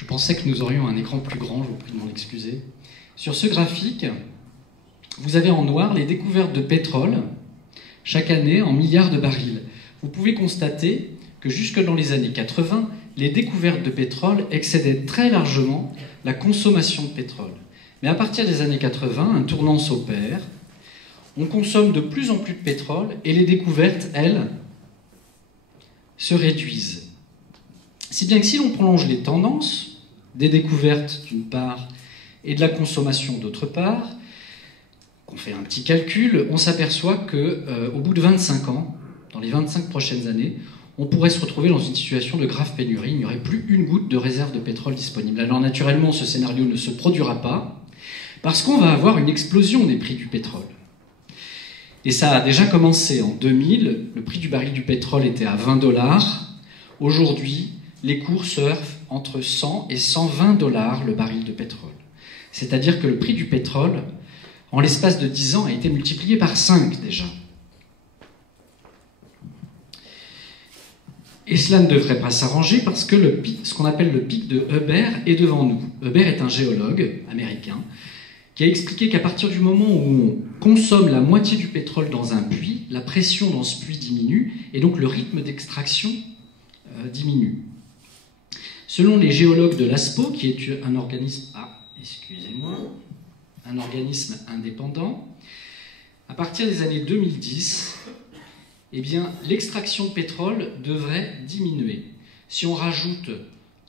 Je pensais que nous aurions un écran plus grand, je vous prie de m'en excuser. Sur ce graphique, vous avez en noir les découvertes de pétrole, chaque année en milliards de barils. Vous pouvez constater que jusque dans les années 80, les découvertes de pétrole excédaient très largement la consommation de pétrole. Mais à partir des années 80, un tournant s'opère, on consomme de plus en plus de pétrole et les découvertes, elles, se réduisent. Si bien que si l'on prolonge les tendances, des découvertes d'une part et de la consommation d'autre part, qu'on fait un petit calcul, on s'aperçoit qu'au bout de 25 ans, dans les 25 prochaines années, on pourrait se retrouver dans une situation de grave pénurie. Il n'y aurait plus une goutte de réserve de pétrole disponible. Alors naturellement, ce scénario ne se produira pas parce qu'on va avoir une explosion des prix du pétrole. Et ça a déjà commencé en 2000. Le prix du baril du pétrole était à 20 $. Aujourd'hui, les cours surfent entre 100 et 120 $ le baril de pétrole. C'est-à-dire que le prix du pétrole, en l'espace de 10 ans, a été multiplié par 5 déjà. Et cela ne devrait pas s'arranger parce que ce qu'on appelle le pic de Hubbert est devant nous. Hubbert est un géologue américain qui a expliqué qu'à partir du moment où on consomme la moitié du pétrole dans un puits, la pression dans ce puits diminue et donc le rythme d'extraction diminue. Selon les géologues de l'ASPO, qui est un organisme, un organisme indépendant, à partir des années 2010, eh bien, l'extraction de pétrole devrait diminuer. Si on rajoute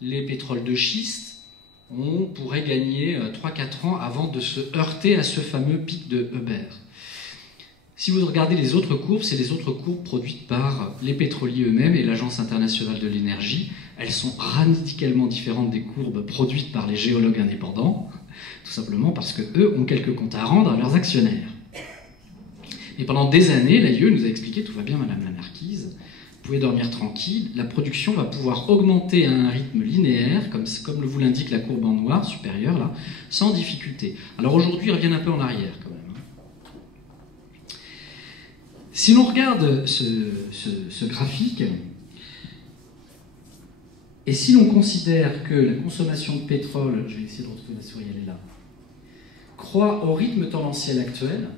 les pétroles de schiste, on pourrait gagner 3-4 ans avant de se heurter à ce fameux pic de Hubbert. Si vous regardez les autres courbes, c'est les autres courbes produites par les pétroliers eux-mêmes et l'Agence internationale de l'énergie. Elles sont radicalement différentes des courbes produites par les géologues indépendants, tout simplement parce qu'eux ont quelques comptes à rendre à leurs actionnaires. Et pendant des années, l'AIE nous a expliqué « Tout va bien, Madame la Marquise, vous pouvez dormir tranquille, la production va pouvoir augmenter à un rythme linéaire, comme vous l'indique la courbe en noir supérieure, là, sans difficulté. » Alors aujourd'hui, ils reviennent un peu en arrière, quand même. Si l'on regarde ce graphique, et si l'on considère que la consommation de pétrole, je vais essayer de retrouver la souris, elle est là, croît au rythme tendanciel actuel,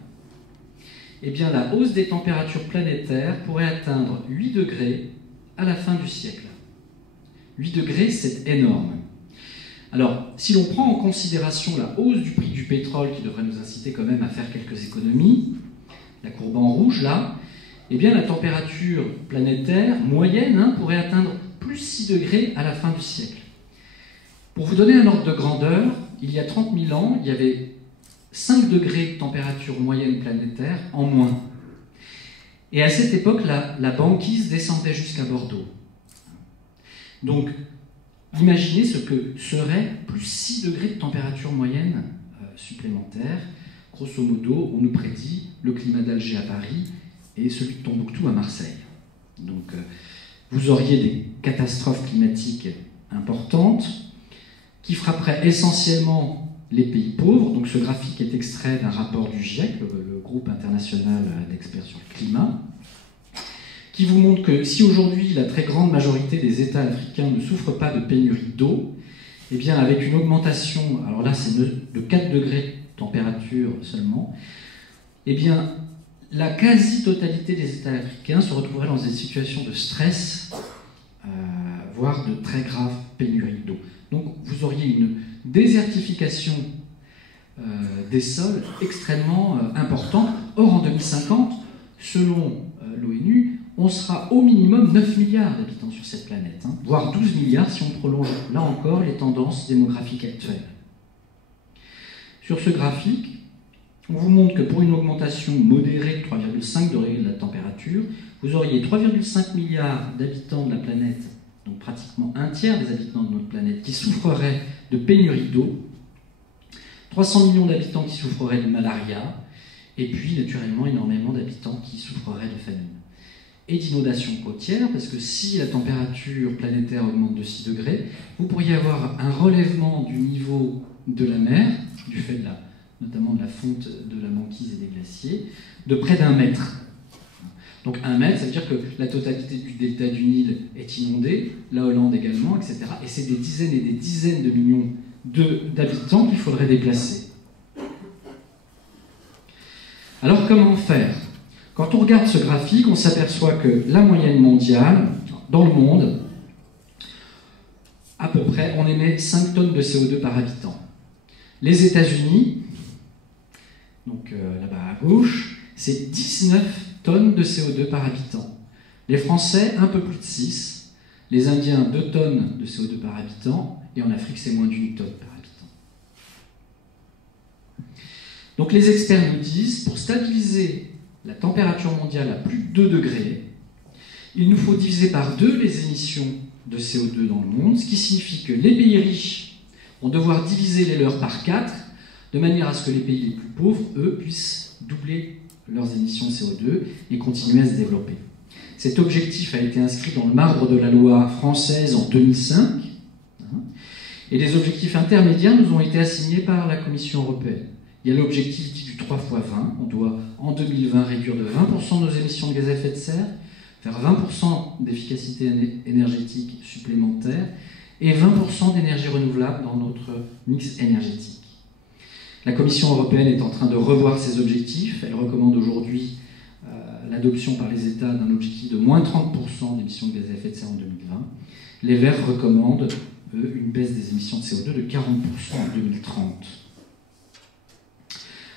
eh bien la hausse des températures planétaires pourrait atteindre 8 degrés à la fin du siècle. 8 degrés, c'est énorme. Alors, si l'on prend en considération la hausse du prix du pétrole, qui devrait nous inciter quand même à faire quelques économies, la courbe en rouge, là, eh bien la température planétaire moyenne pourrait atteindre plus 6 degrés à la fin du siècle. Pour vous donner un ordre de grandeur, il y a 30 000 ans, il y avait 5 degrés de température moyenne planétaire en moins. Et à cette époque, la banquise descendait jusqu'à Bordeaux. Donc, imaginez ce que serait plus 6 degrés de température moyenne supplémentaire. Grosso modo, on nous prédit le climat d'Alger à Paris et celui de Tombouctou à Marseille. Donc, vous auriez des catastrophes climatiques importantes qui frapperaient essentiellement les pays pauvres. Donc, ce graphique est extrait d'un rapport du GIEC, le groupe international d'experts sur le climat, qui vous montre que si aujourd'hui la très grande majorité des États africains ne souffrent pas de pénurie d'eau, eh bien, avec une augmentation, alors là c'est de 4 degrés température seulement, eh bien, la quasi-totalité des États africains se retrouveraient dans des situations de stress, voire de très graves pénuries d'eau. Donc, vous auriez une désertification des sols extrêmement importante. Or, en 2050, selon l'ONU, on sera au minimum 9 milliards d'habitants sur cette planète, voire 12 milliards si on prolonge, là encore, les tendances démographiques actuelles. Sur ce graphique, on vous montre que pour une augmentation modérée de 3,5 degrés de la température, vous auriez 3,5 milliards d'habitants de la planète, donc pratiquement un tiers des habitants de notre planète, qui souffreraient de pénurie d'eau, 300 millions d'habitants qui souffreraient de malaria, et puis naturellement énormément d'habitants qui souffreraient de famine. Et d'inondations côtières, parce que si la température planétaire augmente de 6 degrés, vous pourriez avoir un relèvement du niveau de la mer, du fait notamment de la fonte de la banquise et des glaciers, de près d'1 mètre. Donc 1 mètre, ça veut dire que la totalité du delta du Nil est inondée, la Hollande également, etc. Et c'est des dizaines et des dizaines de millions d'habitants qu'il faudrait déplacer. Alors comment faire? Quand on regarde ce graphique, on s'aperçoit que la moyenne mondiale, dans le monde, à peu près, on émet 5 tonnes de CO2 par habitant. Les États-Unis, donc là-bas à gauche, c'est 19 tonnes de CO2 par habitant. Les Français, un peu plus de 6. Les Indiens, 2 tonnes de CO2 par habitant. Et en Afrique, c'est moins d'1 tonne par habitant. Donc les experts nous disent, pour stabiliser la température mondiale à plus de 2 degrés, il nous faut diviser par 2 les émissions de CO2 dans le monde, ce qui signifie que les pays riches vont devoir diviser les leurs par 4, de manière à ce que les pays les plus pauvres, eux, puissent doubler leurs émissions de CO2 et continuer à se développer. Cet objectif a été inscrit dans le marbre de la loi française en 2005, et les objectifs intermédiaires nous ont été assignés par la Commission européenne. Il y a l'objectif dit du 3 x 20, on doit en 2020 réduire de 20% nos émissions de gaz à effet de serre, faire 20% d'efficacité énergétique supplémentaire et 20% d'énergie renouvelable dans notre mix énergétique. La Commission européenne est en train de revoir ses objectifs. Elle recommande aujourd'hui l'adoption par les États d'un objectif de moins 30% d'émissions de gaz à effet de serre en 2020. Les Verts recommandent, eux, une baisse des émissions de CO2 de 40% en 2030.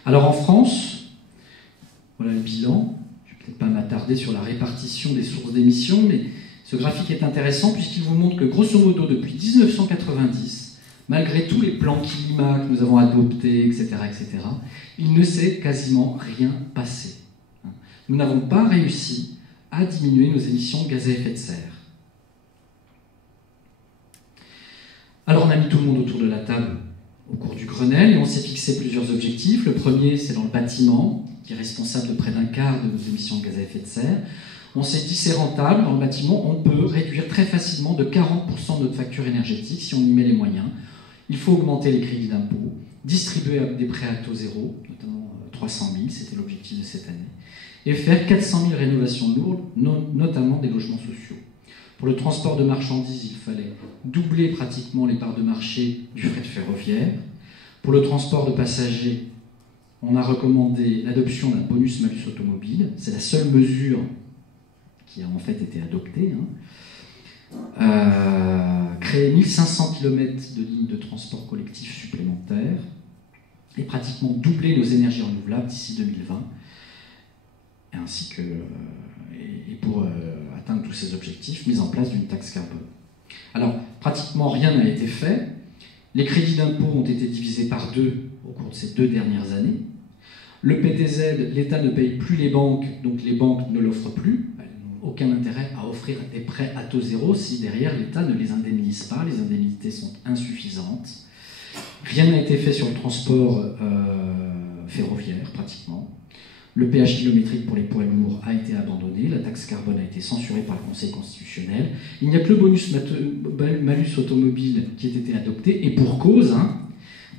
Alors en France, voilà le bilan. Je ne vais peut-être pas m'attarder sur la répartition des sources d'émissions, mais ce graphique est intéressant puisqu'il vous montre que, grosso modo, depuis 1990, malgré tous les plans climat que nous avons adoptés, etc., il ne s'est quasiment rien passé. Nous n'avons pas réussi à diminuer nos émissions de gaz à effet de serre. Alors on a mis tout le monde autour de la table au cours du Grenelle et on s'est fixé plusieurs objectifs. Le premier, c'est dans le bâtiment, qui est responsable de près d'un quart de nos émissions de gaz à effet de serre. On s'est dit, c'est rentable, dans le bâtiment, on peut réduire très facilement de 40% de notre facture énergétique si on y met les moyens. Il faut augmenter les crédits d'impôt, distribuer des prêts à taux zéro, notamment 300 000, c'était l'objectif de cette année, et faire 400 000 rénovations lourdes, notamment des logements sociaux. Pour le transport de marchandises, il fallait doubler pratiquement les parts de marché du fret ferroviaire. Pour le transport de passagers, on a recommandé l'adoption d'un bonus-malus automobile. C'est la seule mesure qui a en fait été adoptée. Créer 1500 km de lignes de transport collectif supplémentaires et pratiquement doubler nos énergies renouvelables d'ici 2020. Ainsi que, et pour atteindre tous ces objectifs, mise en place d'une taxe carbone. Alors, pratiquement rien n'a été fait. Les crédits d'impôt ont été divisés par 2 au cours de ces 2 dernières années. Le PTZ, l'État ne paye plus les banques, donc les banques ne l'offrent plus. Elles n'ont aucun intérêt à offrir des prêts à taux zéro si derrière l'État ne les indemnise pas. Les indemnités sont insuffisantes. Rien n'a été fait sur le transport ferroviaire, pratiquement. Le péage kilométrique pour les poids lourds a été abandonné, la taxe carbone a été censurée par le Conseil constitutionnel. Il n'y a que le bonus-malus automobile qui a été adopté, et pour cause.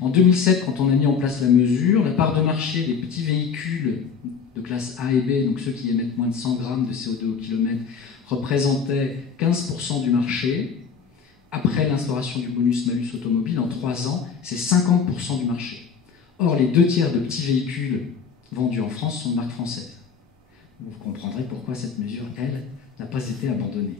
En 2007, quand on a mis en place la mesure, la part de marché des petits véhicules de classe A et B, donc ceux qui émettent moins de 100 grammes de CO2 au kilomètre, représentait 15% du marché. Après l'instauration du bonus-malus automobile, en 3 ans, c'est 50% du marché. Or, les 2 tiers de petits véhicules vendus en France sont de marque française. Vous comprendrez pourquoi cette mesure, elle, n'a pas été abandonnée.